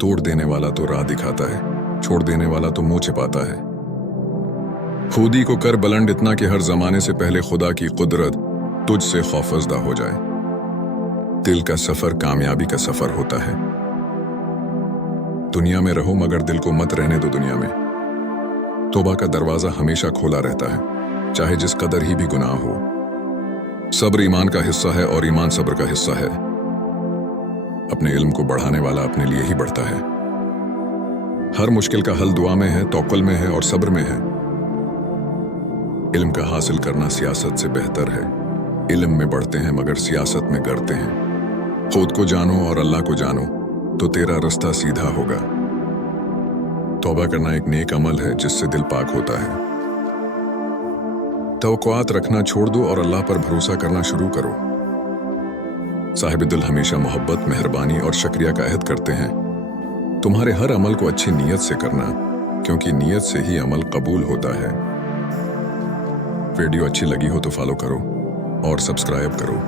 तोड़ देने वाला तो राह दिखाता है, छोड़ देने वाला तो मुंह छिपाता है। खुदी को कर बुलंद इतना कि हर जमाने से पहले खुदा की कुदरत तुझसे खौफजदा हो जाए। दिल का सफर कामयाबी का सफर होता है। दुनिया में रहो मगर दिल को मत रहने दो दुनिया में। तौबा का दरवाजा हमेशा खोला रहता है, चाहे जिस कदर ही भी गुनाह हो। सब्र ईमान का हिस्सा है और ईमान सब्र का हिस्सा है। अपने इल्म को बढ़ाने वाला अपने लिए ही बढ़ता है। हर मुश्किल का हल दुआ में है, तौक्कुल में है और सब्र में है। इल्म का हासिल करना सियासत से बेहतर है। इल्म में बढ़ते हैं मगर सियासत में गड़ते हैं। खुद को जानो और अल्लाह को जानो तो तेरा रास्ता सीधा होगा। तौबा करना एक नेक अमल है जिससे दिल पाक होता है। तवक्कुआत रखना छोड़ दो और अल्लाह पर भरोसा करना शुरू करो। साहिब दिल हमेशा मोहब्बत, मेहरबानी और शुक्रिया का अहद करते हैं। तुम्हारे हर अमल को अच्छी नीयत से करना, क्योंकि नीयत से ही अमल कबूल होता है। वीडियो अच्छी लगी हो तो फॉलो करो और सब्सक्राइब करो।